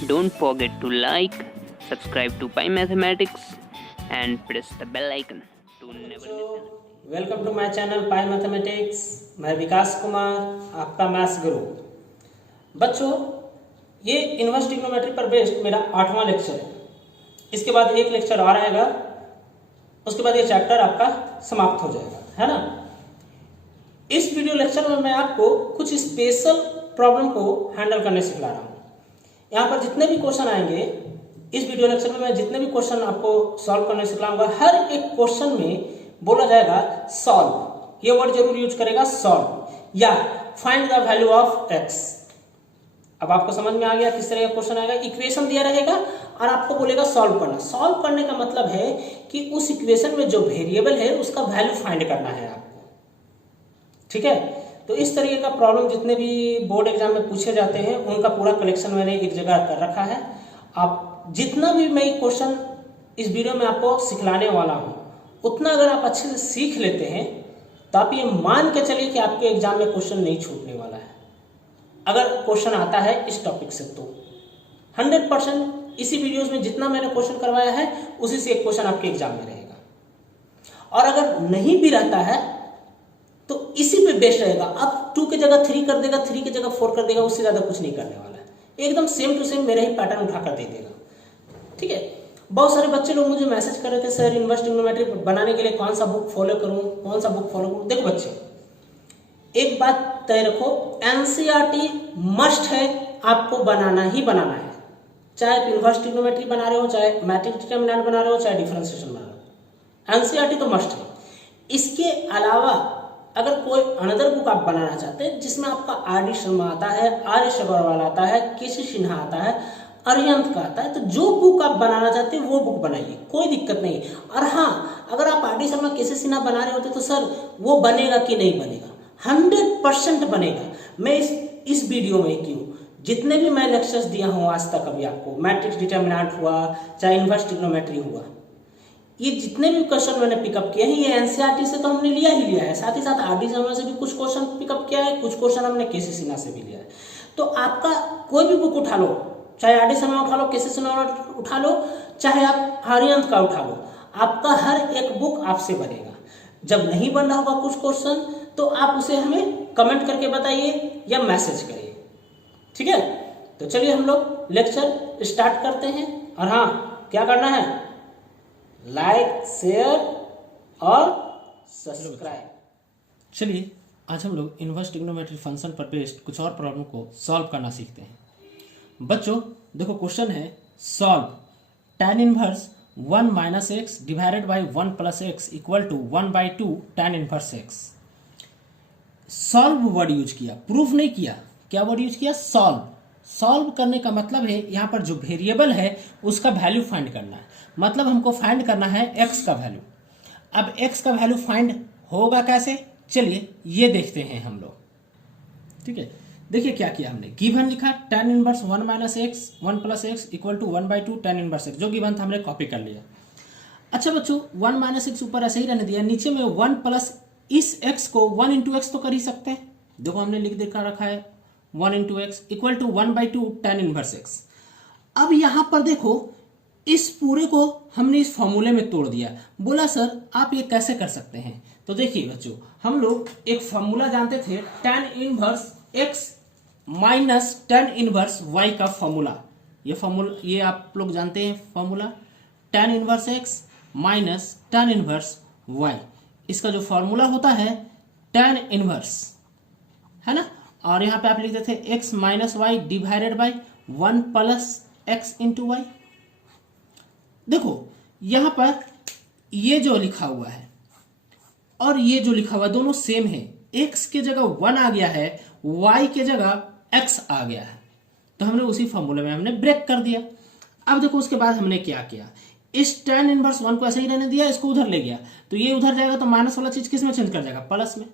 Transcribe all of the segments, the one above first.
Don't forget to like, subscribe to Pi Mathematics and press the bell icon to never miss anything. Welcome to my channel pi mathematics. मैं विकास कुमार, आपका maths गुरु। बच्चों, ये inverse trigonometry पर based मेरा 8वां lecture है। इसके बाद एक लेक्चर और आएगा, उसके बाद ये चैप्टर आपका समाप्त हो जाएगा, है ना। इस वीडियो लेक्चर में मैं आपको कुछ स्पेशल प्रॉब्लम को हैंडल करने सिखला रहा हूँ। यहाँ पर जितने भी क्वेश्चन आएंगे इस वीडियो लेक्चर में, मैं जितने भी क्वेश्चन आपको सॉल्व करने सिखलाऊंगा, हर एक क्वेश्चन में बोला जाएगा सॉल्व। ये वर्ड जरूर यूज करेगा, सॉल्व या find the value of x. अब आपको समझ में आ गया किस तरह का क्वेश्चन आएगा। इक्वेशन दिया रहेगा और आपको बोलेगा सॉल्व करना। सॉल्व करने का मतलब है कि उस इक्वेशन में जो वेरिएबल है उसका वैल्यू फाइंड करना है आपको, ठीक है। तो इस तरीके का प्रॉब्लम जितने भी बोर्ड एग्जाम में पूछे जाते हैं उनका पूरा कलेक्शन मैंने एक जगह कर रखा है। आप जितना भी मैं क्वेश्चन इस वीडियो में आपको सिखलाने वाला हूं, उतना अगर आप अच्छे से सीख लेते हैं तो आप ये मान के चलिए कि आपके एग्जाम में क्वेश्चन नहीं छूटने वाला है। अगर क्वेश्चन आता है इस टॉपिक से तो 100% इसी वीडियोस में जितना मैंने क्वेश्चन करवाया है उसी से एक क्वेश्चन आपके एग्जाम में रहेगा। और अगर नहीं भी रहता है तो इसी पे बेस्ड रहेगा। अब 2 की जगह 3 कर देगा, 3 की जगह 4 कर देगा, उससे ज्यादा कुछ नहीं करने वाला है। एकदम सेम टू सेम मेरा ही पैटर्न उठा कर दे देगा, ठीक है। बहुत सारे बच्चे लोग मुझे मैसेज कर रहे थे, सर इनवर्स ट्रिग्नोमेट्री बनाने के लिए कौन सा बुक फॉलो करूं, कौन सा बुक फॉलो करूं। देखो बच्चे, एक बात तय रखो, एनसीईआरटी मस्ट है, आपको बनाना ही बनाना है। चाहे इनवर्स ट्रिग्नोमेट्री बना रहे हो, चाहे मैट्रिक्स डिटरमिनेंट बना रहे हो, चाहे डिफरेंशिएशन बना रहे हो, एनसीईआरटी तो मस्ट है। इसके अलावा अगर कोई अनदर बुक आप बनाना चाहते हैं जिसमें आपका आर डी शर्मा आता है, आर एस अग्रवाल आता है, केसी सिन्हा आता है, अरिहंत का आता है, तो जो बुक आप बनाना चाहते हैं वो बुक बनाइए, कोई दिक्कत नहीं। और हाँ, अगर आप आर डी शर्मा, केसी सिन्हा बना रहे होते तो सर वो बनेगा कि नहीं बनेगा, 100% बनेगा। मैं इस वीडियो में क्यों जितने भी मैं लेक्चर्स दिया हूँ आज तक, अभी आपको मैट्रिक्स डिटरमिनेंट हुआ, चाहे इनवर्स ट्रिग्नोमेट्री हुआ, ये जितने भी क्वेश्चन मैंने पिकअप किए हैं ये एनसीईआरटी से तो हमने लिया ही लिया है, साथ ही साथ आरडी शर्मा से भी कुछ क्वेश्चन पिकअप किया है, कुछ क्वेश्चन हमने केसी सिन्हा से भी लिया है। तो आपका कोई भी बुक उठा लो, चाहे आरडी शर्मा उठा लो, केसी सिन्हा उठा लो, चाहे आप अरिहंत का उठा लो, आपका हर एक बुक आपसे बनेगा। जब नहीं बन रहा होगा कुछ क्वेश्चन तो आप उसे हमें कमेंट करके बताइए या मैसेज करिए, ठीक है। तो चलिए हम लोग लेक्चर स्टार्ट करते हैं। और हाँ, क्या करना है, लाइक, शेयर और सब्सक्राइब। चलिए आज हम लोग इनवर्स ट्रिग्नोमेट्री फंक्शन पर बेस्ड कुछ और प्रॉब्लम को सॉल्व करना सीखते हैं। बच्चों देखो, क्वेश्चन है solve tan inverse 1 minus x divided by 1 plus x equal to 1/2 tan inverse x. Solve word use किया, प्रूफ नहीं किया। क्या वर्ड यूज किया? सॉल्व। सॉल्व करने का मतलब है यहाँ पर जो वेरिएबल है उसका वैल्यू फाइंड करना है। मतलब हमको फाइंड करना है x का वैल्यू। अब x का वैल्यू फाइंड होगा कैसे, चलिए ये देखते हैं हम लोग, ठीक है। देखिए क्या किया हमने, गिवन लिखा tan inverse 1 minus x 1 plus x equal to 1/2 tan inverse x, जो गिवन था हमने कॉपी कर लिया। अच्छा बच्चों, 1 माइनस एक्स ऊपर ऐसे ही रहने दिया, नीचे में 1 प्लस इस x को 1 इंटू एक्स तो कर ही सकते हैं। देखो हमने लिख देखा रखा है 1 into x equal to 1/2 tan inverse x. अब यहां पर देखो, इस पूरे को हमने इस फॉर्मूले में तोड़ दिया। बोला सर आप ये कैसे कर सकते हैं? तो देखिए बच्चों, हम लोग एक फॉर्मूला जानते थे, tan inverse x minus tan inverse y का फॉर्मूला। ये आप लोग जानते हैं formula, tan inverse x minus tan inverse y। इसका जो फॉर्मूला होता है tan इनवर्स, है ना। और यहां पे आप लिखते थे x minus y divided by 1 plus x into y. देखो यहां पर ये जो लिखा हुआ है और ये जो लिखा हुआ है दोनों सेम है। x के जगह 1 आ गया है, y के जगह x आ गया है, तो हमने उसी फॉर्मूले में हमने ब्रेक कर दिया। अब देखो उसके बाद हमने क्या किया, इस tan इनवर्स 1 को ऐसे ही रहने दिया, इसको उधर ले गया, तो ये उधर जाएगा तो माइनस वाला चीज किस में चेंज कर जाएगा, प्लस में।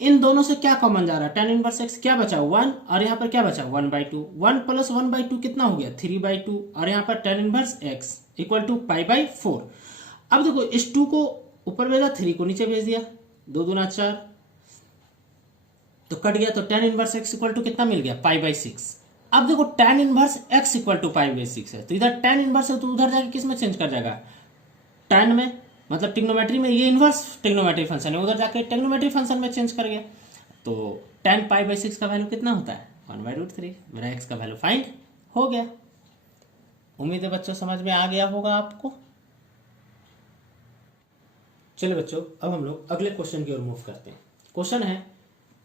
इन दोनों से क्या कॉमन जा रहा है, tan इनवर्स x क्या बचा 1, और यहाँ पर क्या बचा 1/2। 1 प्लस 1/2 कितना हो गया 3/2, और यहाँ पर tan inverse x equal to π/4। अब देखो इस 2 को ऊपर भेजा, 3 को नीचे भेज दिया, 2 दूना 4 तो कट गया, तो tan inverse x equal to कितना मिल गया π/6। अब देखो tan inverse x equal to pi by 6 है, तो इधर tan इनवर्स है तो उधर जाके किस में चेंज कर जाएगा, tan में, मतलब ट्रिग्नोमेट्री में ये इनवर्स ट्रिग्नोमेट्री फंक्शन है, उधर जाके ट्रिग्नोमेट्री फंक्शन में चेंज कर गया। तो tan पाई बाई 6 का वैल्यू कितना होता है, 1/√3। मेरा x का वैल्यू फाइंड हो गया। उम्मीद है बच्चों समझ में आ गया होगा आपको। चलिए बच्चों, अब हम लोग अगले क्वेश्चन की ओर मूव करते हैं। क्वेश्चन है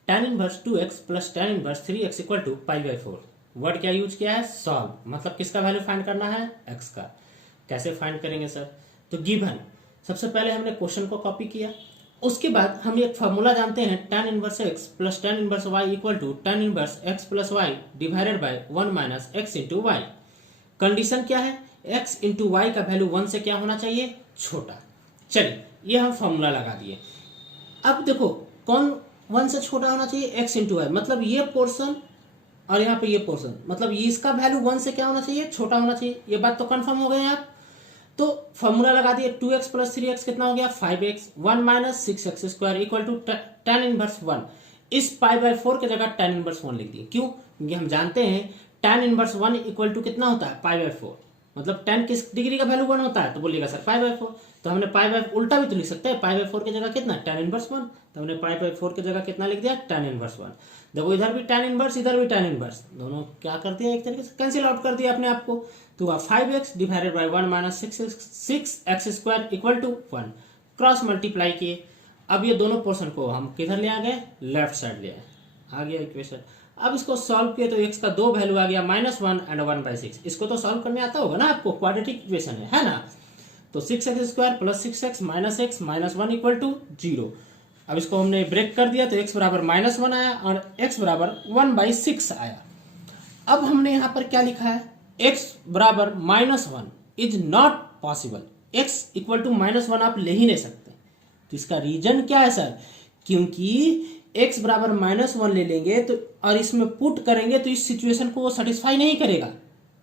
tan inverse 2x plus tan inverse 3x equal to pi by 4। Word क्या यूज किया है, सॉल्व, मतलब किसका वैल्यू फाइंड करना है, x का। कैसे फाइंड करेंगे सर, तो गिवन, सबसे पहले हमने क्वेश्चन को कॉपी किया, उसके बाद हम एक फॉर्मूला जानते हैं tan inverse x plus tan inverse y equal to tan inverse x plus y divided by 1 minus x into y. Condition क्या है, x इंटू वाई का वैल्यू 1 से क्या होना चाहिए, छोटा। चलिए ये हम फॉर्मूला लगा दिए। अब देखो कौन 1 से छोटा होना चाहिए, x इंटू वाई, मतलब ये पोर्शन और यहाँ पे ये पोर्शन, मतलब ये इसका वैल्यू 1 से क्या होना चाहिए, छोटा होना चाहिए। ये बात तो कंफर्म हो गई आप। तो फॉर्मूला लगा दिए, 2x प्लस 3x कितना हो गया, 5x, 1 minus 6x square equal to tan inverse 1। इस पाई बाई 4 की जगह tan इनवर्स 1 लिख दिए। क्यों, क्योंकि हम जानते हैं tan इनवर्स 1 इक्वल टू कितना होता है, पाई बाई 4, मतलब tan किस डिग्री का वैल्यू 1 होता है, तो बोलिएगा सर पाई बाई 4। तो हमने पाई बाई उल्टा भी तो लिख सकते हैं, पाई बाई 4 की जगह कितना, tan इनवर्स 1, तो हमने पाई बाई 4 की जगह कितना लिख दिया, tan इनवर्स 1। देखो इधर भी tan इनवर्स, इधर भी tan इनवर्स, दोनों क्या कर दिया, एक तरीके से कैंसिल आउट कर दिया अपने आप को। तो 5x divided by 1 minus 6x square equal to 1, cross multiply किए। अब ये दोनों पोर्शन को हम किधर ले आ गए, लेफ्ट साइड ले आए, आ गया इक्वेशन। अब इसको सॉल्व किए तो x का 2 वैल्यू आ गया -1 एंड 1/6। इसको तो सॉल्व करने आता होगा ना आपको, क्वाड्रेटिक इक्वेशन है ना। तो 6x square plus 6x minus x minus 1 equal to 0। अब इसको हमने ब्रेक कर दिया तो x बराबर -1 आया और x बराबर 1/6 आया। अब हमने यहाँ पर क्या लिखा है, x बराबर -1 is not possible, x equal to -1 आप ले ही नहीं सकते। तो इसका रीजन क्या है सर, क्योंकि x बराबर -1 ले लेंगे तो और इसमें पुट करेंगे तो इस सिचुएशन को वो सेटिस्फाई नहीं करेगा।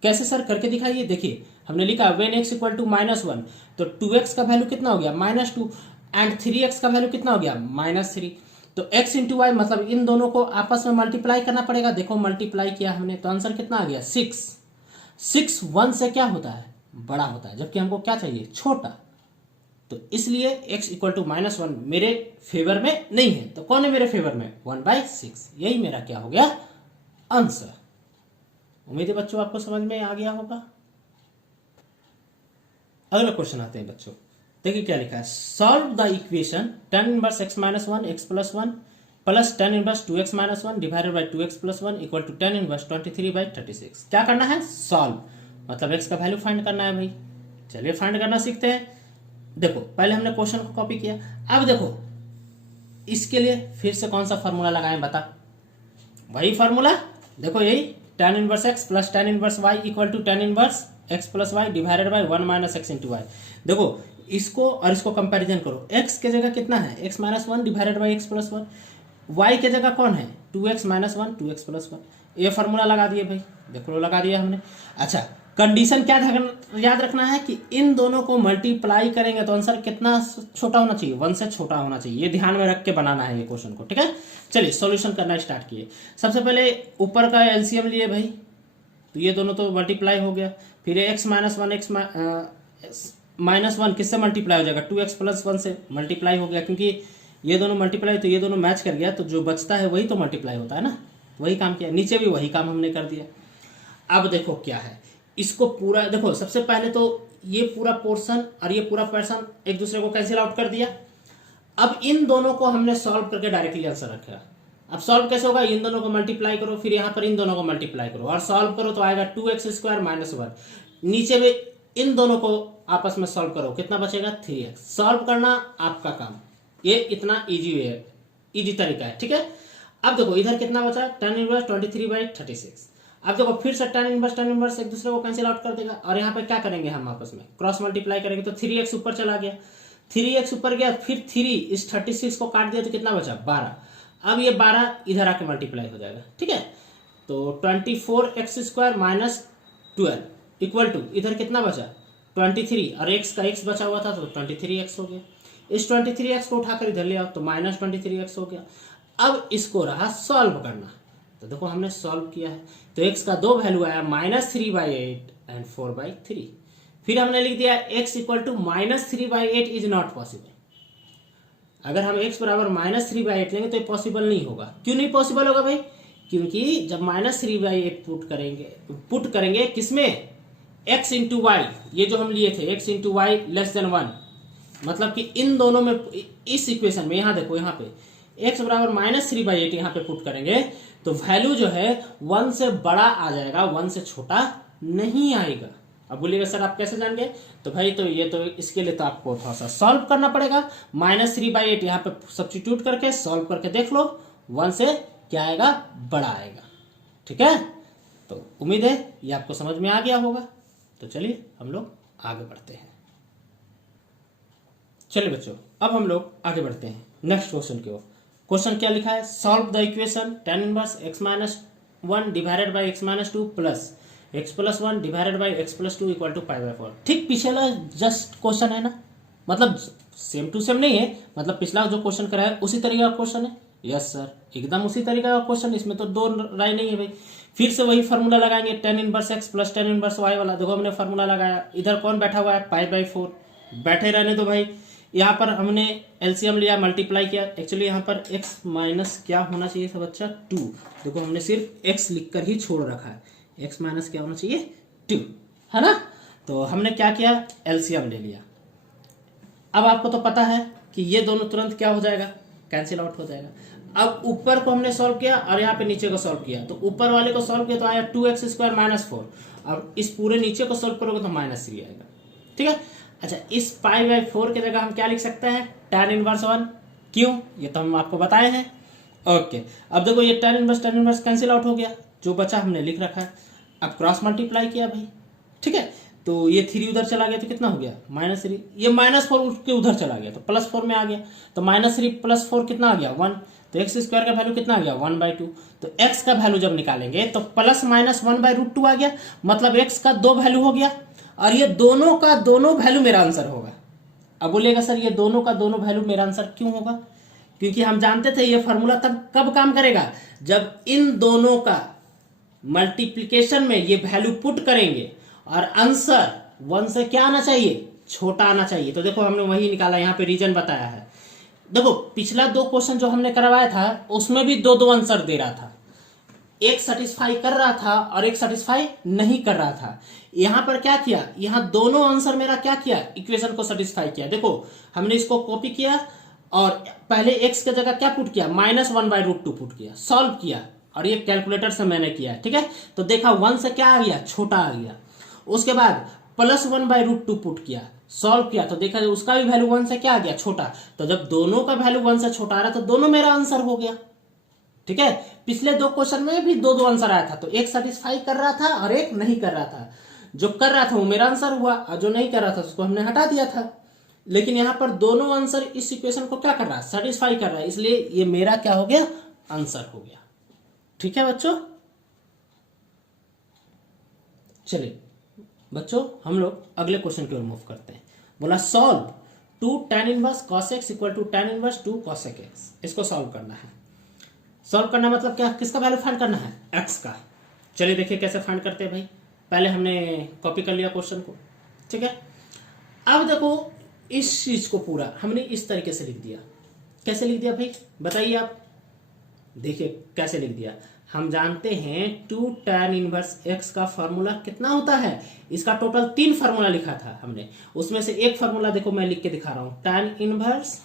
कैसे सर, करके दिखाइए। देखिए हमने लिखा व्हेन x इक्वल टू -1, तो 2x का वैल्यू कितना हो गया, -2, एंड 3x का वैल्यू कितना हो गया, -3। तो x इंटू वाई, मतलब इन दोनों को आपस में मल्टीप्लाई करना पड़ेगा। देखो मल्टीप्लाई किया हमने तो आंसर कितना आ गया, 6 1 से क्या होता है, बड़ा होता है, जबकि हमको क्या चाहिए, छोटा। तो इसलिए x इक्वल टू -1 मेरे फेवर में नहीं है। तो कौन है मेरे फेवर में, 1/6। यही मेरा क्या हो गया, आंसर। उम्मीद है बच्चों आपको समझ में आ गया होगा। अगला क्वेश्चन आते हैं बच्चों, देखिए क्या लिखा है, solve the equation tan inverse x minus 1 x plus 1 plus tan inverse 2x minus 1 divided by 2x plus 1 equal to tan inverse 23/36। क्या करना है, सॉल्व, मतलब x का वैल्यू फाइंड करना है भाई। चलिए फाइंड करना सीखते हैं। देखो पहले हमने क्वेश्चन को कॉपी किया, अब देखो इसके लिए फिर से कौन सा फॉर्मूला लगाएं, बता। वही फॉर्मूला, देखो यही tan inverse x plus tan inverse y equal to tan inverse x plus y divided by 1 minus x into y. देखो इसको और इसको कंपैरिजन करो, x के जगह कितना है, x minus 1 divided by x plus 1, y के जगह कौन है, 2x माइनस 1 2x प्लस 1। ये फॉर्मूला लगा दिए भाई, देखो लगा दिया हमने। अच्छा कंडीशन क्या याद रखना है कि इन दोनों को मल्टीप्लाई करेंगे तो आंसर कितना छोटा होना चाहिए, 1 से छोटा होना चाहिए। ये ध्यान में रख के बनाना है ये क्वेश्चन को, ठीक है। चलिए सॉल्यूशन करना स्टार्ट किए। सबसे पहले ऊपर का एलसीएम लिए भाई, तो ये दोनों तो मल्टीप्लाई हो गया। फिर x माइनस 1 x माइनस 1 किससे मल्टीप्लाई हो जाएगा, 2x प्लस 1 से मल्टीप्लाई हो गया, क्योंकि ये दोनों मल्टीप्लाई तो ये दोनों मैच कर गया, तो जो बचता है वही तो मल्टीप्लाई होता है ना, वही काम किया। नीचे भी वही काम हमने कर दिया। अब देखो क्या है, इसको पूरा देखो, सबसे पहले तो ये पूरा पोर्शन और ये पूरा पोर्शन एक दूसरे को कैंसिल आउट कर दिया। अब इन दोनों को हमने सॉल्व करके डायरेक्टली आंसर रखा। अब सॉल्व कैसे होगा, इन दोनों को मल्टीप्लाई करो, फिर यहाँ पर इन दोनों को मल्टीप्लाई करो और सॉल्व करो तो आएगा 2x स्क्वायर माइनस 1। नीचे में इन दोनों को आपस में सॉल्व करो, कितना बचेगा 3x। सॉल्व करना आपका काम, ये इतना इजी है, इजी तरीका है, ठीक है। अब देखो इधर कितना बचा, tan इनवर्स 23/36। अब देखो फिर से tan इनवर्स एक दूसरे को कैंसिल आउट कर देगा और यहाँ पे क्या करेंगे हम आपस में क्रॉस मल्टीप्लाई करेंगे, तो 3x ऊपर चला गया, 3x ऊपर गया, फिर 3 इस 36 को काट दिया तो कितना बचा 12। अब ये 12 इधर आके मल्टीप्लाई हो जाएगा, ठीक है। तो 24x square minus 12 equal to इधर कितना बचा 23 और x का x बचा हुआ था तो 23x हो गया। इस 23x को उठाकर इधर ले आओ तो -23x हो गया। अब इसको रहा सॉल्व करना, तो देखो हमने सॉल्व किया है, तो x का दो वैल्यू आया -3/8 एंड 4/3। फिर हमने लिख दिया x equal to -3/8 is not possible. अगर हम x बराबर -3/8 लेंगे तो ये पॉसिबल नहीं होगा। क्यों नहीं पॉसिबल होगा भाई? क्योंकि जब -3/8 पुट करेंगे किसमें, x इंटू वाई, ये जो हम लिए थे x इंटू वाई <1, मतलब कि इन दोनों में, इस इक्वेशन में, यहाँ देखो, यहाँ पे x बराबर -3/8 यहाँ पे पुट करेंगे तो वैल्यू जो है 1 से बड़ा आ जाएगा, 1 से छोटा नहीं आएगा। अब बोलिएगा सर आप कैसे जान गए? तो भाई तो ये तो इसके लिए तो आपको थोड़ा सा सॉल्व करना पड़ेगा। -3/8 यहाँ पे सब्स्टिट्यूट करके सॉल्व करके देख लो, 1 से क्या आएगा, बड़ा आएगा। ठीक है, तो उम्मीद है ये आपको समझ में आ गया होगा। तो चलिए हम लोग आगे बढ़ते हैं। चलिए बच्चों, अब हम लोग आगे बढ़ते हैं नेक्स्ट क्वेश्चन की ओर। क्वेश्चन क्या लिखा है, solve the equation tan inverse x-1 divided by x-2 plus x+1 divided by x+2 equal to π/4। ठीक पिछला जस्ट क्वेश्चन है ना, मतलब सेम टू सेम नहीं है, मतलब पिछला जो क्वेश्चन करा है उसी तरीके का क्वेश्चन है। यस सर, एकदम उसी तरीके का क्वेश्चन, इसमें तो दो राय नहीं है भाई। फिर से वही फार्मूला लगाएंगे, tan inverse x plus tan inverse y वाला। देखो हमने फार्मूला लगाया, इधर कौन बैठा हुआ है, π/4, बैठे रहने दो भाई। यहाँ पर हमने एलसीएम लिया, मल्टीप्लाई किया। एक्चुअली यहाँ पर x माइनस क्या होना चाहिए था बच्चा, 2। देखो हमने सिर्फ x लिखकर ही छोड़ रखा है, x माइनस क्या होना चाहिए, 2, है ना। तो हमने क्या किया, एलसीएम ले लिया। अब आपको तो पता है कि ये दोनों तुरंत क्या हो जाएगा, कैंसिल आउट हो जाएगा। अब ऊपर को हमने सॉल्व किया और यहाँ पे नीचे को सॉल्व किया, तो ऊपर वाले को सॉल्व किया तो आया 2x² - 4। अब इस पूरे नीचे को सॉल्व करोगे तो -3 आएगा। ठीक है, अच्छा इस π/4 की जगह हम क्या लिख सकते हैं, tan इनवर्स 1। क्यों, ये तो हम आपको बताए हैं। ओके, अब देखो ये tan इनवर्स कैंसिल आउट हो गया, जो बचा हमने लिख रखा है। अब क्रॉस मल्टीप्लाई किया भाई, ठीक है, तो ये 3 उधर चला गया तो कितना हो गया, -3। ये -4 उठ के उधर चला गया तो +4 में आ गया, तो -3 + 4 कितना आ गया, 1। तो x² का वैल्यू कितना आ गया, 1/2। तो x का वैल्यू जब निकालेंगे तो +-1/√2 आ गया, मतलब x का 2 वैल्यू हो गया, और ये दोनों का दोनों वैल्यू मेरा आंसर होगा। अब बोलिएगा सर ये दोनों का दोनों वैल्यू मेरा आंसर क्यों होगा, क्योंकि हम जानते थे ये फॉर्मूला तब कब काम करेगा, जब इन दोनों का मल्टीप्लिकेशन में ये वैल्यू पुट करेंगे और आंसर 1 से क्या आना चाहिए, छोटा आना चाहिए। तो देखो हमने वही निकाला, यहाँ पे रीजन बताया है। देखो पिछला 2 क्वेश्चन जो हमने करवाया था उसमें भी 2 आंसर दे रहा था, एक सेटिस्फाई कर रहा था और एक सेटिस्फाई नहीं कर रहा था। यहां पर क्या किया, यहां दोनों आंसर मेरा क्या किया, इक्वेशन को सेटिस्फाई किया। देखो हमने इसको कॉपी किया और पहले x की जगह क्या पुट किया, -1/√2 पुट किया, सॉल्व किया, और ये कैलकुलेटर से मैंने किया। ठीक है, तो देखा 1 से क्या आ गया, छोटा आ गया। उसके बाद +1/√2 पुट किया, सॉल्व किया, तो देखा उसका भी वैल्यू 1 से क्या आ गया, छोटा। तो जब दोनों का वैल्यू 1 से छोटा आ रहा तो दोनों मेरा आंसर हो गया। ठीक है, पिछले 2 क्वेश्चन में भी 2 आंसर आया था, तो एक सेटिस्फाई कर रहा था और एक नहीं कर रहा था। जो कर रहा था वो मेरा आंसर हुआ और जो नहीं कर रहा था उसको हमने हटा दिया था। लेकिन यहाँ पर दोनों आंसर इस इक्वेशन को क्या कर रहा है, सेटिस्फाई कर रहा है, इसलिए ये मेरा क्या हो गया, आंसर हो गया। ठीक है बच्चों, चलिए बच्चों हम लोग अगले क्वेश्चन की ओर मूव करते हैं। बोला solve 2 tan inverse cos x equal to tan inverse 2 cos x। इसको सॉल्व करना है। सॉल्व करना मतलब क्या, किसका वैल्यू फाइंड करना है, x का। चलिए देखिए कैसे फाइंड करते हैं भाई। पहले हमने कॉपी कर लिया क्वेश्चन को, ठीक है। अब देखो इस चीज को पूरा हमने इस तरीके से लिख दिया। कैसे लिख दिया भाई, बताइए आप। देखिए कैसे लिख दिया, हम जानते हैं 2 tan इनवर्स x का फॉर्मूला कितना होता है। इसका टोटल 3 फार्मूला लिखा था हमने, उसमें से एक फार्मूला देखो मैं लिख के दिखा रहा हूं, tan inverse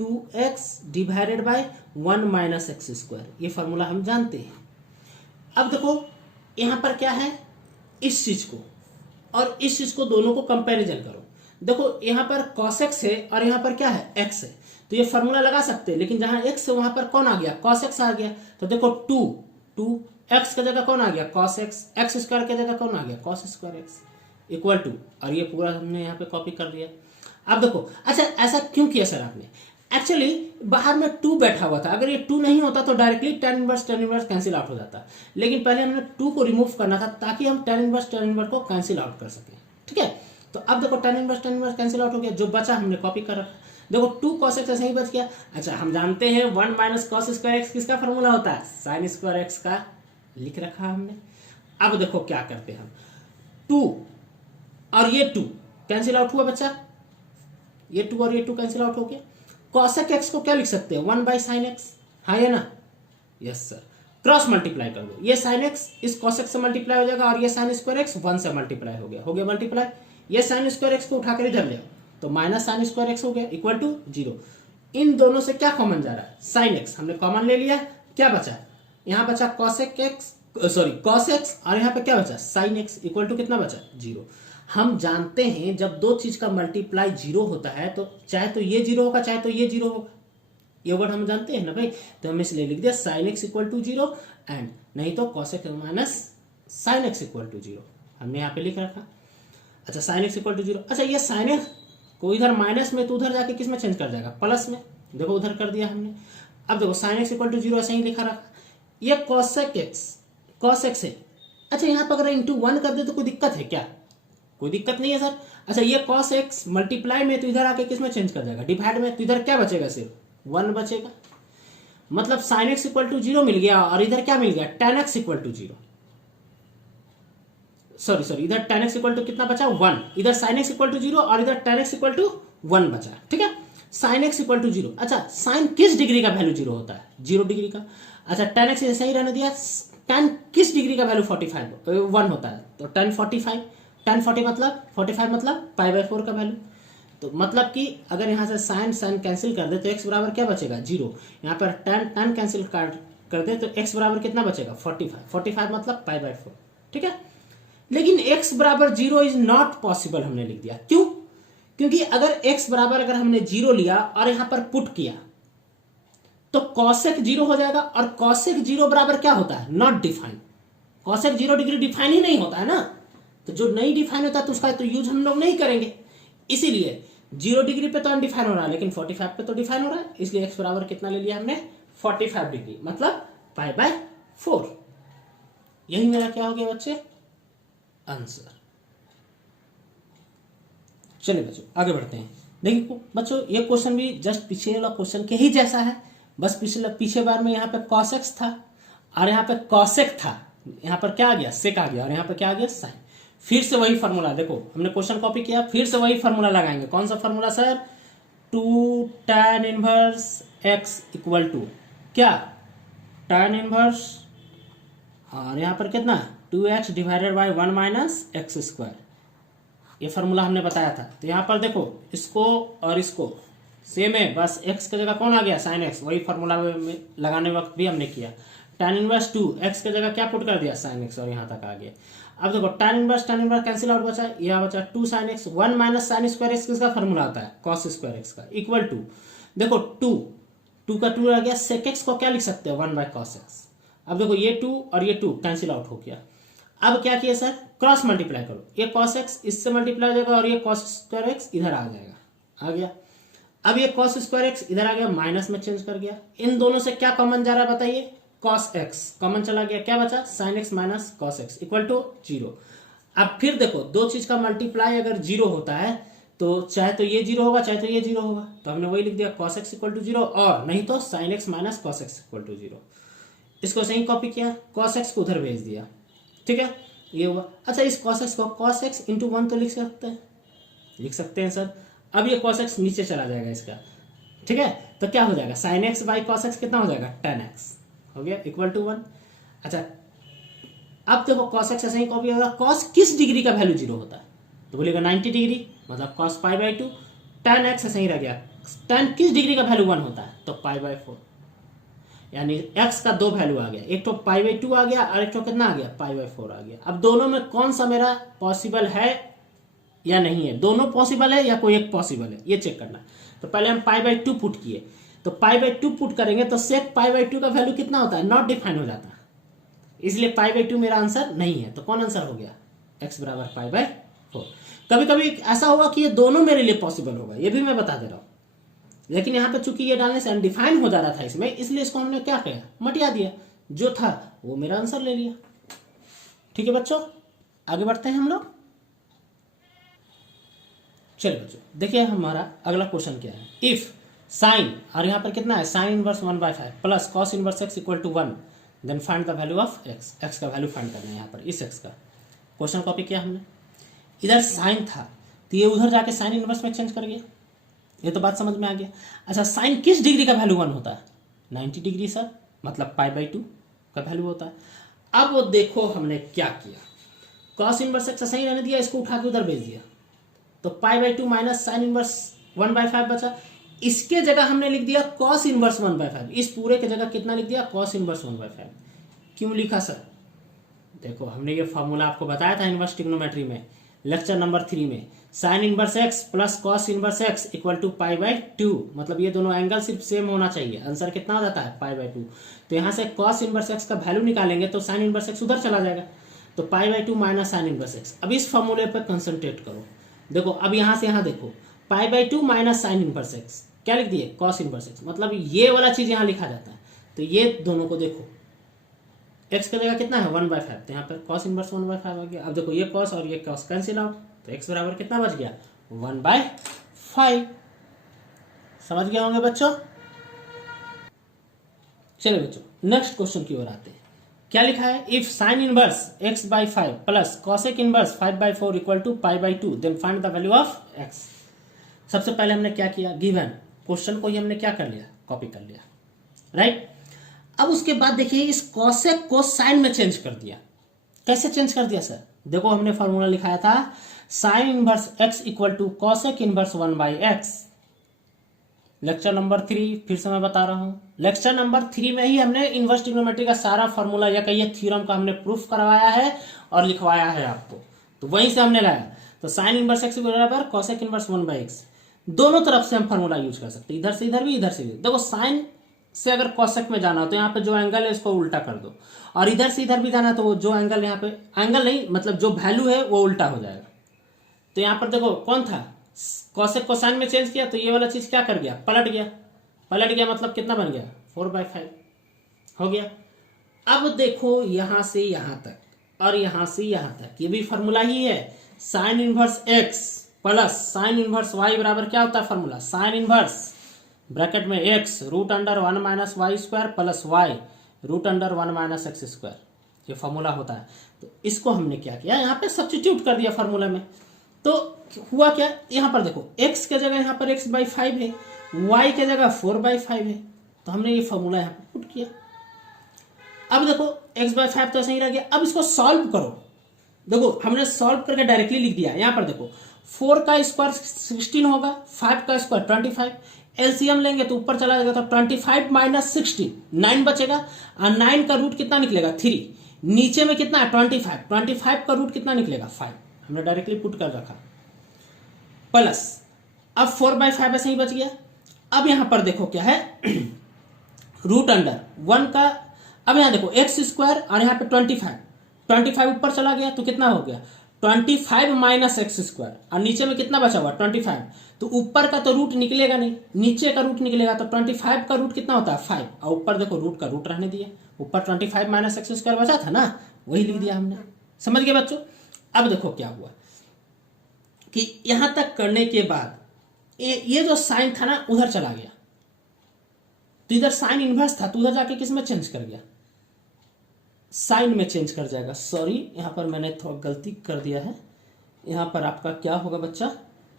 2x divided by 1 - x²। ये फार्मूला हम जानते हैं। अब देखो यहां पर क्या है, इस चीज को और इस चीज को दोनों को कंपैरिजन करो। देखो यहां पर cos x है और यहां पर क्या है, x है, तो ये फार्मूला लगा सकते हैं, लेकिन जहां x है वहां पर कौन आ गया, cos x आ गया। तो देखो 2 x की जगह कौन आ गया, cos x, x² की जगह कौन आ गया, cos² x इक्वल टू, और ये पूरा हमने यहाँ पे कॉपी कर दिया। अब देखो अच्छा ऐसा क्यों किया सर आपने, एक्चुअली बाहर में 2 बैठा हुआ था, अगर ये 2 नहीं होता तो directly tan inverse cancel out हो जाता, लेकिन पहले हमने 2 को रिमूव करना था ताकि हम tan इनवर्स को कैंसिल आउट कर सकें। ठीक है, तो अब देखो tan इनवर्स कैंसिल आउट हो गया, जो बचा हमने कॉपी कर रखा। देखो 2 cos x ऐसे ही बच गया। अच्छा हम जानते हैं 1 माइनस कॉस स्क्वायर एक्स किसका फॉर्मूला होता है, साइन स्क्वायर एक्स का, लिख रखा हमने। अब देखो क्या करते हैं हम, 2 और ये 2 कैंसिल आउट हुआ बच्चा, ये 2 और ये 2 कैंसिल आउट हो गया। कॉसेक एक्स को क्या लिख सकते हैं, 1 बाई साइन एक्स, हाँ है ना, यस सर। क्रॉस मल्टीप्लाई कर दो, ये साइन एक्स इस कॉसेक से मल्टीप्लाई हो जाएगा और ये साइन स्क्वायर एक्स 1 से मल्टीप्लाई हो गया मल्टीप्लाई। ये साइन स्क्वायर एक्स को उठाकर इधर ले तो माइनस साइन स्क्वायर एक्स हो गया इक्वल टू 0। इन दोनों से क्या कॉमन जा रहा है, साइन एक्स हमने कॉमन ले लिया, क्या बचा, यहाँ बचा cosec x, sorry cos x, और यहाँ पे क्या बचा साइन एक्स इक्वल टू कितना बचा 0। हम जानते हैं जब दो चीज का मल्टीप्लाई 0 होता है तो चाहे तो ये 0 होगा चाहे तो ये 0 होगा, ये वर्ड हम जानते हैं ना भाई। तो हम इसलिए लिख दिया sine x equal to 0 and नहीं तो cos x minus sine x equal to 0, हमने यहाँ पे लिख रखा। अच्छा साइन एक्स इक्वल टू 0, अच्छा ये साइन एक्स को इधर माइनस में तो उधर जाके किस में चेंज कर जाएगा, प्लस में, देखो उधर कर दिया हमने। अब देखो साइन एक्स इक्वल टू 0 ऐसे ही लिखा रखा, ये कॉसेक एक्स है। अच्छा यहाँ पर अगर इंटू 1 कर दे तो कोई दिक्कत है क्या, कोई दिक्कत नहीं है सर। अच्छा ये कॉस एक्स मल्टीप्लाई में तो इधर आके किस में चेंज कर जाएगा, डिवाइड में, तो इधर क्या बचेगा, सिर्फ 1 बचेगा। मतलब साइन एक्स इक्वल टू 0 मिल गया और इधर क्या मिल गया, tan x equal to 0, sorry इधर टेन एक्स इक्वल टू कितना बचा 1, इधर साइन एक्स इक्वल टू 0 और इधर टेन एक्स इक्वल टू 1 बचा, ठीक है। साइन एक्स इक्वल टू 0, अच्छा साइन किस डिग्री का वैल्यू 0 होता है, 0 डिग्री का। अच्छा टेन एक्स ऐसा ही रहने दिया, टेन किस डिग्री का वैल्यू 1 होता है, तो टेन 45, टेन 40 मतलब 45 मतलब पाई बाई 4 का वैल्यू। तो मतलब कि अगर यहाँ से साइन साइन कैंसिल कर दे तो x बराबर क्या बचेगा 0, यहाँ पर टेन टेन कैंसिल कर दे तो x बराबर कितना बचेगा 45 मतलब पाई बाई 4, ठीक है। लेकिन x बराबर 0 इज नॉट पॉसिबल हमने लिख दिया, क्यों, क्योंकि अगर x बराबर अगर हमने 0 लिया और यहां पर पुट किया तो कॉसेक 0 हो जाएगा और कॉसेक 0 बराबर क्या होता है, not define. Cosec 0 degree define ही नहीं होता है ना, तो जो नहीं डिफाइन होता है तो उसका तो यूज हम लोग नहीं करेंगे। इसीलिए 0 डिग्री पे तो अनडिफाइन हो रहा है लेकिन 45 पे तो डिफाइन हो रहा है, इसलिए x बराबर कितना ले लिया हमने 45 डिग्री, मतलब पाई बाय 4। यही मेरा क्या हो गया बच्चे, आंसर। चलिए बच्चों आगे बढ़ते हैं। देखिए बच्चों ये क्वेश्चन भी जस्ट पीछे वाला क्वेश्चन के ही जैसा है, बस पीछे बार में यहाँ पे cos x था और यहाँ पे cosec था, यहाँ पर क्या आ गया sec आ गया और यहाँ पे क्या आ गया sin। फिर से वही फार्मूला, देखो हमने क्वेश्चन कॉपी किया, फिर से वही फार्मूला लगाएंगे। कौन सा formula sir, 2 tan inverse x equal to क्या, tan इनवर्स और यहाँ पर कितना 2x divided by 1 minus x square, ये फार्मूला हमने बताया था। तो यहाँ पर देखो इसको और इसको सेम है, बस x की जगह कौन आ गया sin x, वही फार्मूला में लगाने वक्त भी हमने किया। tan इनवर्स 2 x की जगह क्या पुट कर दिया sin x और यहाँ तक आ गया। अब देखो tan इनवर्स कैंसिल आउट बचा, यह बचा 2 sin x, 1 minus sine square x किसका फार्मूला आता है cos स्क्वायर एक्स का, इक्वल टू देखो 2 का 2 आ गया, sec x को क्या लिख सकते हैं 1 बाय cos x। अब देखो ये 2 और ये 2 कैंसिल आउट हो गया। अब क्या किया सर, क्रॉस मल्टीप्लाई करो, ये cos x इससे मल्टीप्लाई हो जाएगा और ये cos स्क्वायर x इधर आ जाएगा, आ गया। अब ये cos स्क्वायर x इधर आ गया, माइनस में चेंज कर गया। इन दोनों से क्या कॉमन जा रहा है बताइए, cos x कॉमन चला गया, क्या बचा sin x minus cos x equal to 0। अब फिर देखो दो चीज का मल्टीप्लाई अगर 0 होता है तो चाहे तो ये 0 होगा चाहे तो ये 0 होगा, तो हमने वही लिख दिया cos x इक्वल टू 0 और नहीं तो sin x minus cos x equal to 0। इसको सही कॉपी किया, cos x को उधर भेज दिया, ठीक है, ये हुआ। अच्छा इस cos x को cos x इंटू 1 तो लिख सकते हैं सर। अब ये cos x नीचे चला जाएगा इसका, ठीक है, तो क्या हो जाएगा sin x by cos x कितना हो जाएगा tan x हो गया इक्वल टू 1। अच्छा अब देखो cos x ऐसे ही कॉपी होगा, cos किस डिग्री का वैल्यू 0 होता है तो बोलेगा 90 डिग्री, मतलब cos pi by 2। tan x ऐसे ही रह गया, tan किस डिग्री का वैल्यू 1 होता है तो पाई बाई 4, यानी x का दो वैल्यू आ गया, एक तो पाई बाई 2 आ गया और एक तो कितना आ गया पाई बाई 4 आ गया। अब दोनों में कौन सा मेरा पॉसिबल है या नहीं है, दोनों पॉसिबल है या कोई एक पॉसिबल है, ये चेक करना। तो पहले हम पाई बाई 2 पुट किए, तो पाई बाई 2 पुट करेंगे तो सेक पाई बाई 2 का वैल्यू कितना होता है, नॉट डिफाइन हो जाता है, इसलिए पाई बाई 2 मेरा आंसर नहीं है। तो कौन आंसर हो गया, x बराबर पाई बाई 4। कभी कभी ऐसा होगा कि ये दोनों मेरे लिए पॉसिबल होगा, ये भी मैं बता दे रहा हूं, लेकिन यहाँ पे चूंकि ये डालने से अनडिफाइन हो जा रहा था इसमें, इसलिए इसको हमने क्या किया मटिया दिया, जो था वो मेरा आंसर ले लिया। ठीक है बच्चों आगे बढ़ते हैं हम लोग। चलिए बच्चों देखिए हमारा अगला क्वेश्चन क्या है। इफ साइन, और यहाँ पर कितना है, sine inverse 1/5 plus cos inverse x equal to 1, then find the value of x। x का वैल्यू फाइंड करना है यहाँ पर, इस x का क्वेश्चन कॉपी किया हमने। इधर साइन था तो ये उधर जाके साइन इनवर्स में चेंज कर गया, ये तो बात समझ में आ गया। अच्छा साइन किस डिग्री का वैल्यू 1 होता है, 90 डिग्री सर, मतलब π/2 का वैल्यू होता है। अब वो देखो हमने क्या किया, कॉस इनवर्स x सही रहने दिया, इसको उठा के उधर भेज दिया, तो π/2 माइनस साइन इनवर्स 1/5 बचा। इसके जगह हमने लिख दिया कॉस इनवर्स 1/5, इस पूरे के जगह कितना लिख दिया, कॉस इनवर्स 1/5। क्यों लिखा सर, देखो हमने ये फॉर्मूला आपको बताया था इनवर्स ट्रिग्नोमेट्री में, लेक्चर नंबर 3 में, sine inverse x plus cos inverse x equal to π/2, मतलब ये दोनों एंगल सिर्फ सेम होना चाहिए। आंसर कितना हो जाता है, π/2। तो यहाँ से कॉस इनवर्स x का वैल्यू निकालेंगे तो साइन इनवर्स x उधर चला जाएगा, तो π/2 माइनस साइन इनवर्स x। अब इस फॉर्मूले पर कंसंट्रेट करो, देखो अब यहाँ से यहाँ देखो, π/2 माइनस साइन इनवर्स x, क्या लिख दिए, कॉस इनवर्स x, मतलब ये वाला चीज यहाँ लिखा जाता है। तो ये दोनों को देखो, x का जगह कितना है 1/5, तो यहाँ पर कॉस इनवर्स 1/5 आ गया। अब देखो ये कॉस और ये कॉस कैंसिल आउट, तो x बराबर कितना बच गया, 1/5। समझ गए होंगे बच्चों। चलिए बच्चों नेक्स्ट क्वेश्चन की ओर आते हैं। क्या लिखा है, if sine inverse x/5 plus cosec inverse 5/4 equal to π/2, then find the value of x। सबसे पहले हमने क्या किया, गिवन क्वेश्चन को ही हमने क्या कर लिया, कॉपी कर लिया, राइट। अब उसके बाद देखिए इस कॉसेक को साइन में चेंज कर दिया। कैसे चेंज कर दिया सर, देखो हमने फॉर्मूला लिखाया था sine inverse x equal to cosec inverse 1/x। Lecture number 3 फिर से मैं बता रहा हूं, लेक्चर नंबर 3 में ही हमने इनवर्स ट्रिग्नोमेट्री का सारा फॉर्मूला या कहिए थ्योरम का हमने प्रूफ करवाया है और लिखवाया है आपको, तो वहीं से हमने लाया। तो साइन इनवर्स x बराबर कॉसेक इनवर्स 1/x, दोनों तरफ से हम फॉर्मूला यूज कर सकते हैं, इधर से इधर भी, इधर से भी। देखो साइन से अगर कॉसेक में जाना हो तो यहाँ पे जो एंगल है इसको उल्टा कर दो, और इधर से इधर भी जाना है तो वो जो एंगल यहाँ पे, एंगल नहीं मतलब जो वैल्यू है वो उल्टा हो जाएगा। तो यहाँ पर देखो कौन था, कॉसेक को साइन में चेंज किया तो ये वाला चीज क्या कर गया, पलट गया, पलट गया मतलब कितना बन गया, 4/5 हो गया। अब देखो यहां से यहां तक और यहां से यहां तक ये भी फॉर्मूला ही है, sine inverse x plus sine inverse y बराबर क्या होता है फॉर्मूला, साइन इनवर्स ब्रैकेट में x root under 1 minus y square plus y root under 1 minus x square, ये फॉर्मूला होता है। तो इसको हमने क्या किया, यहाँ पे सब्स्टिट्यूट कर दिया फॉर्मूला में। तो हुआ क्या, यहाँ पर देखो x के जगह यहाँ पर x/5 है, y के जगह 4/5 है, तो हमने ये फॉर्मूला यहाँ पे पुट किया। अब देखो x/5 तो ऐसे ही रह गया। अब इसको सॉल्व करो, देखो हमने सॉल्व करके डायरेक्टली लिख दिया। यहाँ पर देखो 4 का स्क्वायर 16 होगा, 5 का स्क्वायर 25, एलसीएम लेंगे तो ऊपर चला जाएगा, तो 25 माइनस 16 9 बचेगा, और 9 का रूट कितना निकलेगा 3, नीचे में कितना है 25 का रूट कितना निकलेगा 5, हमने डायरेक्टली पुट कर रखा, प्लस अब 4/5 ऐसे ही बच गया। अब यहां पर देखो क्या है रूट अंडर 1 का, अब यहां देखो एक्स स्क्वायर और यहाँ पे 25 ऊपर चला गया तो कितना हो गया 25 माइनस एक्स स्क्वायर, और नीचे में कितना बचा हुआ 25, तो ऊपर का तो रूट निकलेगा नहीं, नीचे का रूट निकलेगा, तो 25 का रूट कितना होता है 5, और ऊपर देखो रूट का रूट रहने दिया, ऊपर 25 माइनस एक्स स्क्वायर बचा था ना, वही लिख दिया हमने। समझ गए बच्चों। अब देखो क्या हुआ कि यहां तक करने के बाद ये जो साइन था ना उधर चला गया, तो इधर साइन इनवर्स था तो उधर जाके किस में चेंज कर गया, साइन में चेंज कर जाएगा। सॉरी यहां पर मैंने थोड़ा गलती कर दिया है, यहां पर आपका क्या होगा बच्चा,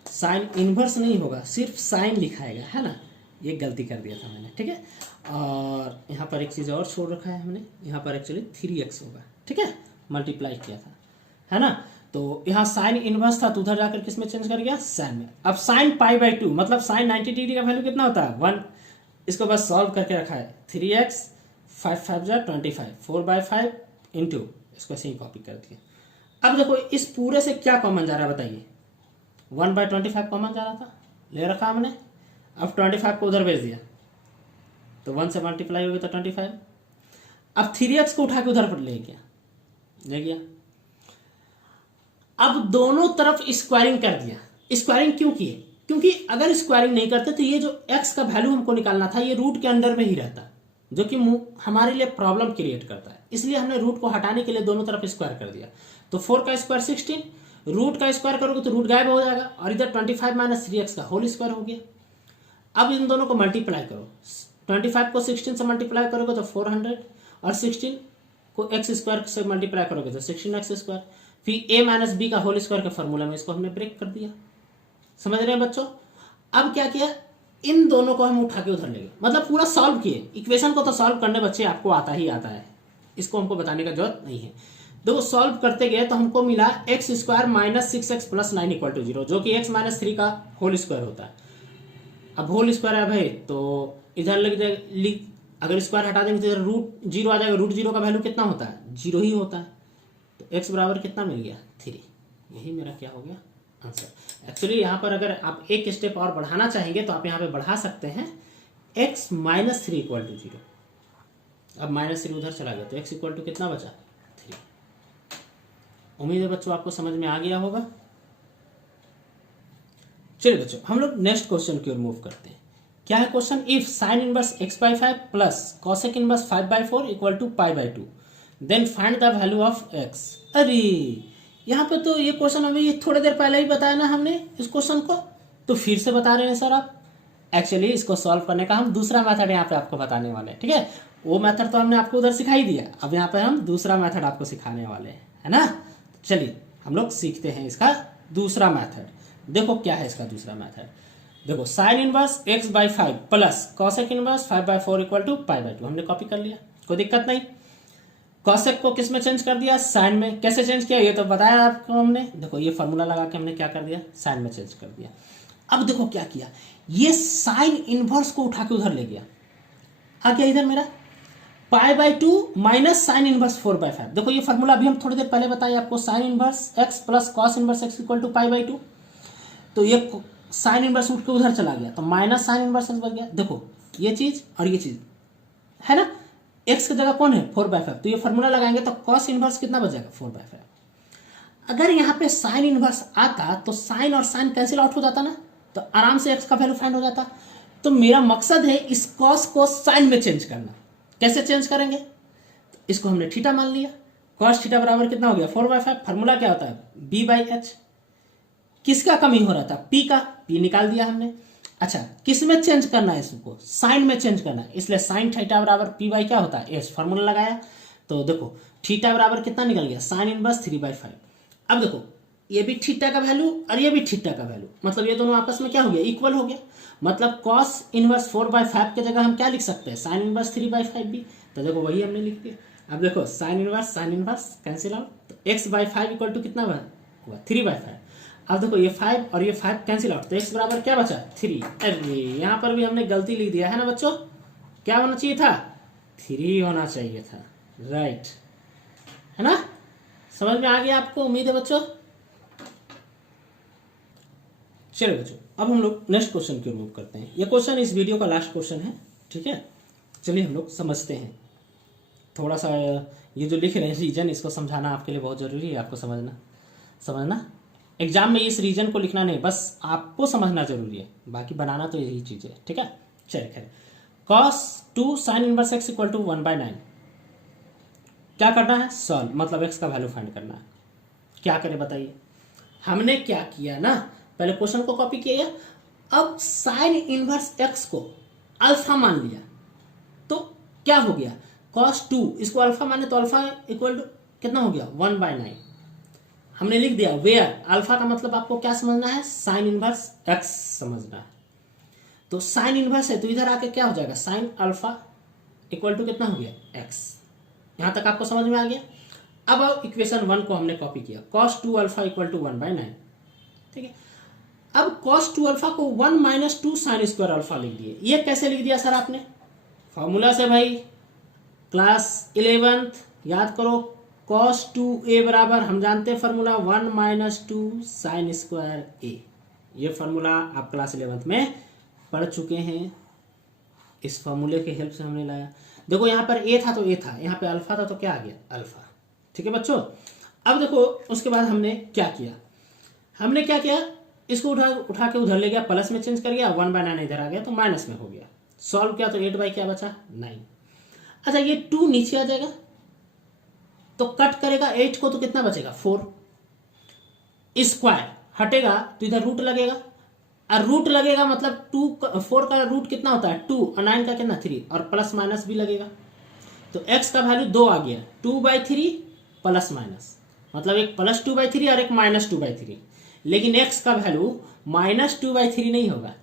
साइन इनवर्स नहीं होगा, सिर्फ साइन लिखाएगा, है ना, ये गलती कर दिया था मैंने, ठीक है। और यहाँ पर एक चीज और छोड़ रखा है हमने, यहाँ पर एक्चुअली 3x होगा, ठीक है, मल्टीप्लाई किया था, है ना। तो यहाँ साइन इनवर्स था तो उधर जाकर किस में चेंज कर गया, साइन में। अब साइन π/2 मतलब साइन 90 डिग्री का वैल्यू कितना होता है 1, इसको बस सॉल्व करके रखा है, 3x 5 5 25 4/5 इंटू, इसको ऐसे ही कॉपी कर दिया। अब देखो इस पूरे से क्या कॉमन जा रहा है बताइए, 1/25 कॉमन जा रहा था, ले रखा हमने, अब 25 को उधर भेज दिया तो 1 से मल्टीप्लाई हो गया तो 25, अब 3x को उठा के उधर पर ले गया। अब दोनों तरफ स्क्वायरिंग कर दिया। स्क्वायरिंग क्यों किए, क्योंकि अगर स्क्वायरिंग नहीं करते तो ये जो x का वैल्यू हमको निकालना था ये रूट के अंडर में ही रहता, जो कि हमारे लिए प्रॉब्लम क्रिएट करता है, इसलिए हमने रूट को हटाने के लिए दोनों तरफ स्क्वायर कर दिया। तो 4 का स्क्वायर 16, रूट का स्क्वायर करोगे तो रूट गायब हो जाएगा, और इधर 25 माइनस 3x का होल स्क्वायर हो गया। अब इन दोनों को मल्टीप्लाई करो, 25 को 16 से मल्टीप्लाई करोगे तो 400, और 16 को एक्स स्क्वायर से मल्टीप्लाई करोगे तो 16x स्क्वायर। फिर a माइनस बी का होल स्क्वायर के फॉर्मूला में इसको हमने ब्रेक कर दिया। समझ रहे हैं बच्चों? अब क्या किया, इन दोनों को हम उठा के उधर ले गए, मतलब पूरा सॉल्व किए। इक्वेशन को तो सॉल्व करने बच्चे आपको आता ही आता है, इसको हमको बताने का जरूरत नहीं है। देखो सॉल्व करते गए तो हमको मिला x square minus 6x plus 9 equal to 0, जो कि x माइनस 3 का होल स्क्वायर होता है। अब होल स्क्वायर है भाई तो इधर लग जाएगा, अगर स्क्वायर हटा देंगे तो इधर रूट 0 आ जाएगा। रूट 0 का वैल्यू कितना होता है? 0 ही होता है। तो x बराबर कितना मिल गया? 3। यही मेरा क्या हो गया? आंसर। एक्चुअली यहाँ पर अगर आप एक स्टेप और बढ़ाना चाहेंगे तो आप यहाँ पे बढ़ा सकते हैं, x माइनस 3 इक्वल टू 0। अब माइनस 3 उधर चला गया तो x इक्वल टू कितना बचा? 3। उम्मीद है बच्चों आपको समझ में आ गया होगा। चलिए बच्चों हम लोग नेक्स्ट क्वेश्चन की ओर मूव करते हैं। क्या है question? If sine inverse x/5 plus cosec inverse 5/4 equal to π/2 then find the value of x। अरे यहाँ पे तो ये क्वेश्चन हमें ये थोड़ी देर पहले ही बताया ना हमने इस क्वेश्चन को, तो फिर से बता रहे हैं सर आप। एक्चुअली इसको सॉल्व करने का हम दूसरा मेथड यहाँ पे आपको बताने वाले हैं, ठीक है? वो मेथड तो हमने आपको उधर सिखाई दिया, अब यहाँ पे हम दूसरा मेथड आपको सिखाने वाले हैं, है ना? चलिए हम लोग सीखते हैं इसका दूसरा मेथड। देखो क्या है इसका दूसरा मेथड। देखो sine inverse x/5 plus cosec inverse 5/4 equal to π/2 हमने कॉपी कर लिया, कोई दिक्कत नहीं। कॉसेक को किस में चेंज कर दिया? साइन में। कैसे चेंज किया ये तो बताया आपको हमने। देखो ये फॉर्मूला लगा के हमने क्या कर दिया? साइन में चेंज कर दिया। अब देखो क्या किया, ये साइन इनवर्स को उठा के उधर ले गया, आ गया इधर मेरा π/2 माइनस साइन इनवर्स 4/5। देखो ये फॉर्मूला अभी हम थोड़ी देर पहले बताए आपको, sine inverse x plus cos inverse x equal to π/2। तो ये साइन इनवर्स उठ के उधर चला गया तो माइनस साइन इनवर्स बन गया। देखो ये चीज और ये चीज है ना, x की जगह कौन है? 4/5। तो ये फॉर्मूला लगाएंगे तो कॉस इनवर्स कितना बच जाएगा? 4/5। अगर यहाँ पे साइन इनवर्स आता तो साइन और साइन कैंसिल आउट हो जाता ना, तो आराम से x का वैल्यू फाइंड हो जाता। तो मेरा मकसद है इस कॉस को साइन में चेंज करना। कैसे चेंज करेंगे? तो इसको हमने थीटा मान लिया, कॉस थीटा बराबर कितना हो गया? 4/5। फॉर्मूला क्या होता है? b/h। किसका कमी हो रहा था? p का, p निकाल दिया हमने। अच्छा किस में चेंज करना है? इसको साइन में चेंज करना है, इसलिए साइन थीटा बराबर p बाई क्या होता है? s। फॉर्मूला लगाया तो देखो थीटा बराबर कितना निकल गया? Sine inverse 3/5। अब देखो ये भी थीटा का वैल्यू और ये भी थीटा का वैल्यू, मतलब ये दोनों आपस में क्या हो गया? इक्वल हो गया। मतलब कॉस इनवर्स 4/5 की जगह हम क्या लिख सकते हैं? साइन इनवर्स 3/5 भी। तो देखो वही हमने लिख दिया। अब देखो साइन इनवर्स कैंसिल आउट, तो x/5 इक्वल टू कितना हुआ? 3/5। अब देखो ये 5 और ये 5 कैंसिल आउट, तो x बराबर क्या बचा? 3। अरे यहाँ पर भी हमने गलती लिख दिया है ना बच्चों, क्या होना चाहिए था? 3 होना चाहिए था, राइट, है ना? समझ में आ गया आपको? उम्मीद है बच्चों। चलिए बच्चों अब हम लोग नेक्स्ट क्वेश्चन की ओर मूव करते हैं। ये क्वेश्चन इस वीडियो का लास्ट क्वेश्चन है, ठीक है? चलिए हम लोग समझते हैं। थोड़ा सा ये जो लिख रहे हैं रीजन, इसको समझाना आपके लिए बहुत जरूरी है, आपको समझना। एग्जाम में इस रीजन को लिखना नहीं, बस आपको समझना जरूरी है, बाकी बनाना तो यही चीज है, ठीक है? चलिए खैर, cos 2 sine inverse x equal to 1/9 क्या करना है? सॉल्व, मतलब x का वैल्यू फाइंड करना है। क्या करें बताइए? हमने क्या किया ना, पहले क्वेश्चन को कॉपी किया, अब साइन इनवर्स x को अल्फा मान लिया, तो क्या हो गया? cos 2 इसको अल्फा माने तो अल्फा इक्वल टू कितना हो गया? 1/9 हमने लिख दिया। वेयर अल्फा का मतलब आपको क्या समझना है? साइन इनवर्स x समझना है। तो साइन इनवर्स है तो इधर आके क्या हो जाएगा? साइन अल्फा इक्वल टू कितना हो गया? x। यहां तक आपको समझ में आ गया? अब इक्वेशन 1 को हमने कॉपी किया, cos 2 अल्फा इक्वल टू 1/9, ठीक है? अब cos 2 अल्फा को 1 माइनस 2 साइन स्क्वायर अल्फा लिख दिए। ये कैसे लिख दिया सर आपने? फॉर्मूला से भाई, क्लास 11th याद करो, cos 2a बराबर हम जानते हैं formula 1 minus 2 sine square a। ये फॉर्मूला आप क्लास 11th में पढ़ चुके हैं, इस फॉर्मूले के हेल्प से हमने लाया। देखो यहाँ पर a था तो a था, यहाँ पे अल्फा था तो क्या आ गया? अल्फा, ठीक है बच्चों? अब देखो उसके बाद हमने क्या किया? इसको उठा के उधर ले गया, प्लस में चेंज कर गया, 1/9 इधर आ गया तो माइनस में हो गया। सॉल्व किया तो 8 क्या बचा? 9। अच्छा ये 2 नीचे आ जाएगा तो कट करेगा 8 को तो कितना बचेगा? 4। स्क्वायर हटेगा तो इधर रूट लगेगा, और रूट लगेगा मतलब 4 का रूट कितना होता है 2 और 9 का कितना 3, और प्लस माइनस भी लगेगा। तो x का वैल्यू 2 आ गया, 2/3 प्लस माइनस, मतलब एक +2/3 और एक -2/3। लेकिन x का वैल्यू -2/3 नहीं होगा।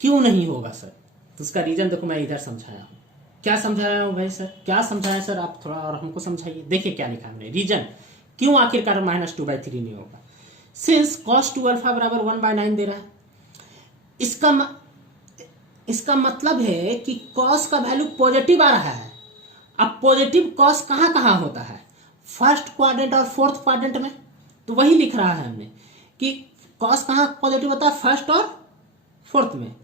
क्यों नहीं होगा सर? तो उसका रीजन देखो, मैं इधर समझाया हूं। क्या समझाया हूं भाई सर? क्या समझाया सर? आप थोड़ा और हमको समझाइए। देखिए क्या लिखा हमने, रीजन क्यों आखिरकार -2/3 नहीं होगा। सिंस cos 2α बराबर 1/9 दे रहा है, इसका मतलब है कि cos का वैल्यू पॉजिटिव आ रहा है। अब पॉजिटिव cos कहां कहां होता है? फर्स्ट क्वाड्रेंट और फोर्थ क्वाड्रेंट में। तो वही लिख रहा है हमने कि cos कहां पॉजिटिव होता है? फर्स्ट और फोर्थ में।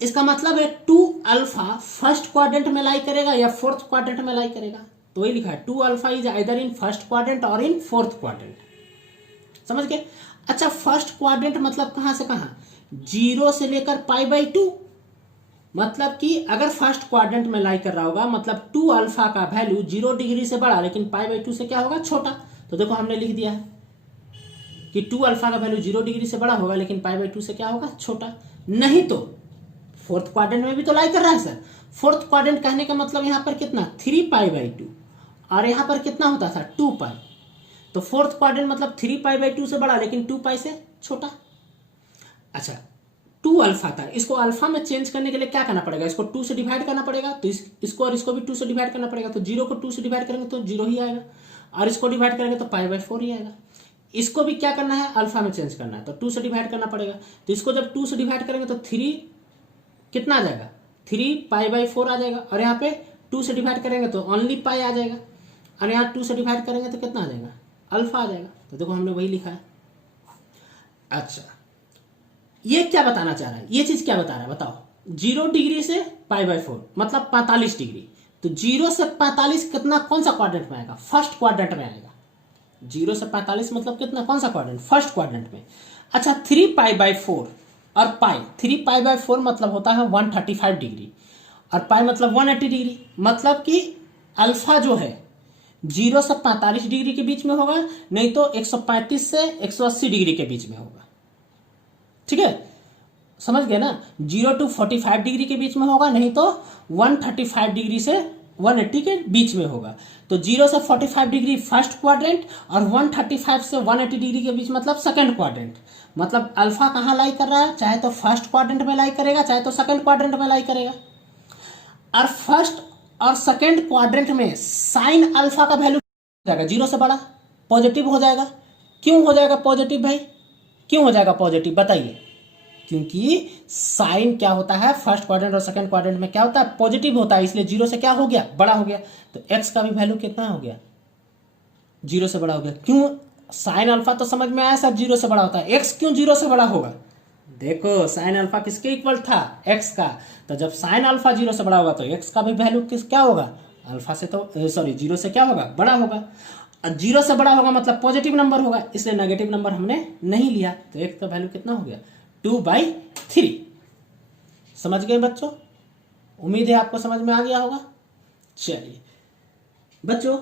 इसका मतलब है 2α फर्स्ट क्वाड्रेंट में लाई करेगा या फोर्थ क्वाड्रेंट में लाई करेगा। तो वही लिखा है 2α is either in first quadrant और इन फोर्थ क्वाड्रेंट। समझ गए? अच्छा, फर्स्ट क्वाड्रेंट मतलब कहां से कहां? 0 से लेकर π/2। मतलब कि अगर फर्स्ट क्वाड्रेंट में लाई कर रहा होगा मतलब 2α का वैल्यू 0 डिग्री से बड़ा लेकिन π/2 से क्या होगा? छोटा। तो देखो हमने लिख दिया है कि 2α का वैल्यू 0 डिग्री से बड़ा होगा लेकिन π/2 से क्या होगा? छोटा। नहीं तो फोर्थ क्वाड्रेंट में भी तो लाई कर रहा है सर। फोर्थ क्वाड्रेंट कहने का मतलब यहां पर कितना? 3π/2, और यहां पर कितना होता था? 2π। तो फोर्थ क्वाड्रेंट मतलब 3π/2 से बड़ा लेकिन 2π से छोटा। अच्छा, 2α था, इसको अल्फा में चेंज करने के लिए क्या करना पड़ेगा? इसको 2 से डिवाइड करना पड़ेगा। तो इसको और इसको भी 2 से डिवाइड करना पड़ेगा। तो 0 को 2 से डिवाइड करेंगे तो 0 ही आएगा, और इसको डिवाइड करेंगे तो π/4 ही आएगा। इसको भी क्या करना है? अल्फा में चेंज करना है, तो 2 से डिवाइड करना पड़ेगा। तो इसको जब 2 से डिवाइड करेंगे तो 3 कितना आ जाएगा? 3π/4 आ जाएगा, और यहाँ पे 2 से डिवाइड करेंगे तो ओनली पाई आ जाएगा, और यहाँ 2 से डिवाइड करेंगे तो कितना आ जाएगा? अल्फा आ जाएगा। तो देखो हमने वही लिखा है। अच्छा, ये क्या बताना चाह रहा है? ये चीज क्या बता रहा है बताओ? 0 डिग्री से π/4 मतलब 45 डिग्री। तो 0 से 45 कितना, कौन सा क्वाड्रेंट में आएगा? फर्स्ट क्वाड्रेंट में आएगा। 0 से 45 मतलब कितना, कौन सा क्वाड्रेंट? फर्स्ट क्वाड्रेंट में। अच्छा, 3π/4 और पाई, 3π/4 मतलब होता है 135 डिग्री, और पाई मतलब 180 डिग्री। मतलब कि अल्फा जो है 0 से 45 डिग्री के बीच में होगा, नहीं तो 135 से 180 डिग्री के बीच में होगा। ठीक है, समझ गए ना? 0 to 45 डिग्री के बीच में होगा, नहीं तो 135 डिग्री से 180 के बीच में होगा। तो 0 से 45 डिग्री फर्स्ट क्वाड्रेंट, और 135 से 180 डिग्री के बीच मतलब सेकंड क्वाड्रेंट। मतलब अल्फा कहाँ लाई कर रहा है? चाहे तो फर्स्ट क्वाड्रेंट में लाई करेगा, चाहे तो सेकंड क्वाड्रेंट में लाई करेगा। और फर्स्ट और सेकंड क्वाड्रेंट में साइन अल्फा का वैल्यू हो जाएगा 0 से बड़ा, पॉजिटिव हो जाएगा। क्यों हो जाएगा पॉजिटिव भाई? क्यों हो जाएगा पॉजिटिव बताइए? क्योंकि साइन क्या होता है? फर्स्ट क्वाड्रेंट और सेकंड क्वाड्रेंट में क्या होता है? पॉजिटिव होता है, इसलिए 0 से क्या हो गया? बड़ा हो गया। तो x का भी वैल्यू कितना हो गया? 0 से बड़ा हो गया। क्यों? साइन अल्फा तो समझ में आया सर 0 से बड़ा होता है, x क्यों 0 से बड़ा होगा? देखो साइन अल्फा किसके इक्वल था? x का। तो जब साइन अल्फा 0 से बड़ा होगा तो x का भी वैल्यू क्या होगा? अल्फा से तो सॉरी 0 से क्या होगा? बड़ा होगा। 0 से बड़ा होगा मतलब पॉजिटिव नंबर होगा, इसलिए नेगेटिव नंबर हमने नहीं लिया। तो x का वैल्यू कितना हो गया? 2/3। समझ गए बच्चों? उम्मीद है आपको समझ में आ गया होगा। चलिए बच्चों,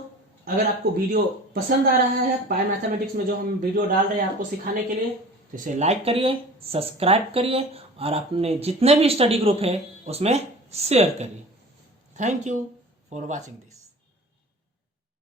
अगर आपको वीडियो पसंद आ रहा है पाई मैथमेटिक्स में जो हम वीडियो डाल रहे हैं आपको सिखाने के लिए, तो इसे लाइक करिए, सब्सक्राइब करिए, और अपने जितने भी स्टडी ग्रुप है उसमें शेयर करिए। Thank you for watching this.